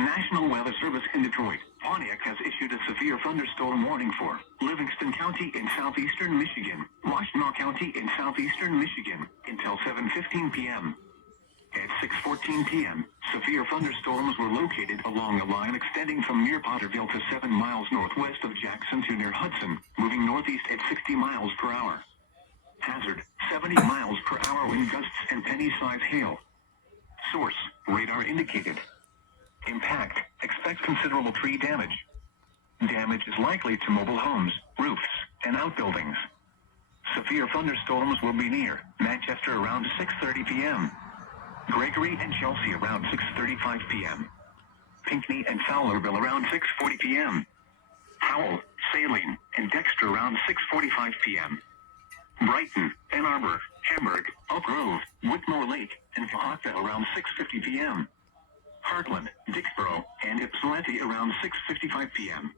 National Weather Service in Detroit, Pontiac has issued a severe thunderstorm warning for Livingston County in southeastern Michigan, Washtenaw County in southeastern Michigan, until 7:15 p.m. At 6:14 p.m., severe thunderstorms were located along a line extending from near Potterville to 7 miles northwest of Jackson to near Hudson, moving northeast at 60 miles per hour. Hazard, 70 miles per hour wind gusts and penny-size hail. Source, radar indicated. Impact, expect considerable tree damage. Damage is likely to mobile homes, roofs, and outbuildings. Severe thunderstorms will be near Manchester around 6:30 p.m. Gregory and Chelsea around 6:35 p.m. Pinckney and Fowlerville around 6:40 p.m. Howell, Saline, and Dexter around 6:45 p.m. Brighton, Ann Arbor, Hamburg, Elk Grove, Whitmore Lake, and Pahokta around 6:50 p.m. Heartland, Dixboro, and Ypsilanti around 6:55 p.m.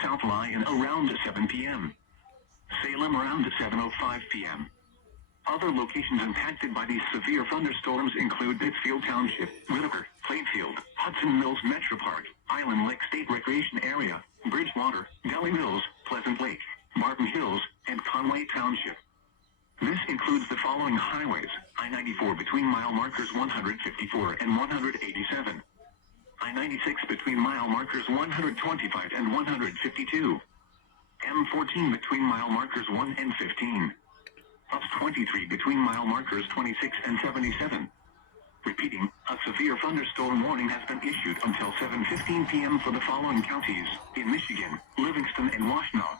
South Lyon around 7 p.m. Salem around 7:05 p.m. Other locations impacted by these severe thunderstorms include Pittsfield Township, Whitaker, Plainfield, Hudson Mills Metro Park, Island Lake State Recreation Area, Bridgewater, Delhi Mills, Pleasant Lake, Martin Hills, and Conway Township. This includes the following highways: I-94 between mile markers 154 and 187. I-96 between mile markers 125 and 152. M14 between mile markers 1 and 15. Plus 23 between mile markers 26 and 77. Repeating, a severe thunderstorm warning has been issued until 7:15 p.m. for the following counties in Michigan: Livingston and Washtenaw,